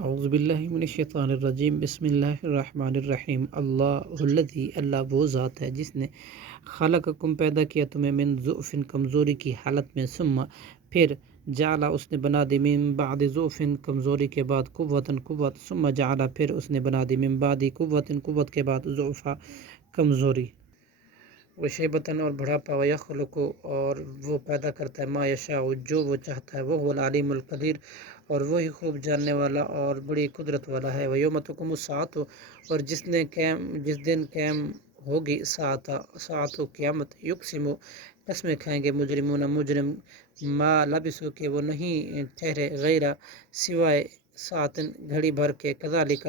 اعوذ باللہ من الشیطان الرجیم بسم اللہ الرحمن الرحیم اللہ الذی اللہ وہ ذات ہے جس نے خلقکم پیدا کیا تمہیں من ضعف کمزوری کی حالت میں ثم پھر جعل اس نے بنا دی من بعد ضعف کمزوری کے بعد قوت ثم جعل پھر اس نے بنا دی من بعد قوت کے بعد ضعفا کمزوری وشیبتاً اور بڑھاپا ویخلق اور وہ پیدا کرتا ہے ما یشاء جو وہ چاہتا ہے وہ العلیم القدیر اور وہی خوب جاننے والا اور بڑی قدرت والا ہے ویوم تقوم الساعۃ اور جس دن قیام ہوگی ساعت و قیامت یقسم قسمیں کھائیں گے مجرم ما لبثوا کہ وہ نہیں ٹھہرے غیر سوائے ساعتن گھڑی بھر کے کذالک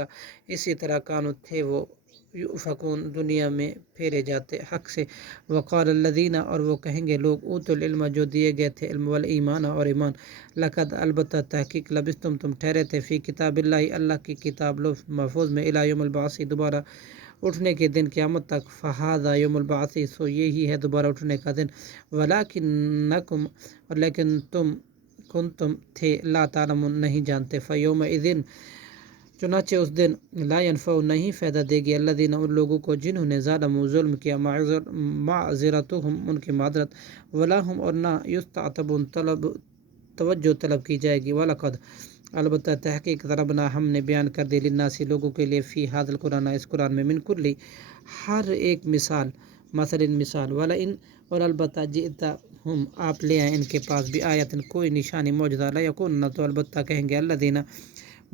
اسی طرح کانوا تھے وہ یؤفکون دنیا میں پھیرے جاتے حق سے وقال الذین اور وہ کہیں گے لوگ اوتوا العلم جو دیے گئے تھے علم والایمان اور ایمان لقد البتہ تحقیق لبثتم تم ٹھہرے تھے فی کتاب اللہ اللہ کی کتاب لوح محفوظ میں الی یوم البعث دوبارہ اٹھنے کے دن قیامت تک فہذا یوم البعث سو یہی ہے دوبارہ اٹھنے کا دن ولکنکم اور لیکن تم کنتم تھے لا تعلمون نہیں جانتے فیومئذ چنانچہ اس دن لا ينفع نہیں فائدہ دے گی الذین ان لوگوں کو جنہوں نے ظالموا ظلم کیا معذرتہم ان کی معذرت ولا ہم اور نہ یستعتبون توجہ طلب کی جائے گی وَلَقَدْ البتہ تحقیق ضربنا ہم نے بیان کر دی للناس لوگوں کے لیے فی ھذا القرآن اس قرآن میں من کلی ہر ایک مثال وَلَئِن اور البتہ جئتہم آپ لے آئیں ان کے پاس بھی آیت کوئی نشانی معجزہ لیکونن تو البتہ کہیں گے الذین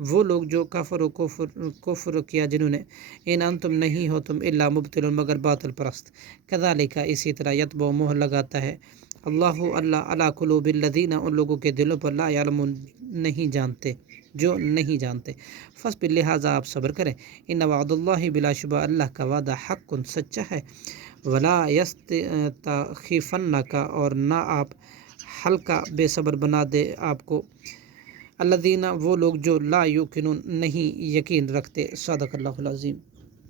وہ لوگ جو کفر کیا جنہوں نے ان انتم نہیں ہو تم الا مبتلون مگر باطل پرست کذالک اسی طرح یطبع مہر لگاتا ہے اللہ علی قلوب الذین ان لوگوں کے دلوں پر لا یعلمون جو نہیں جانتے فاصبر لہٰذا آپ صبر کریں ان وعد اللہ بلا شبہ اللہ کا وعدہ حق سچا ہے ولا یستخفنک اور نہ آپ ہلکا بے صبر بنا دے آپ کو الذین وہ لوگ جو لا یوقنون نہیں یقین رکھتے صدق اللہ العظیم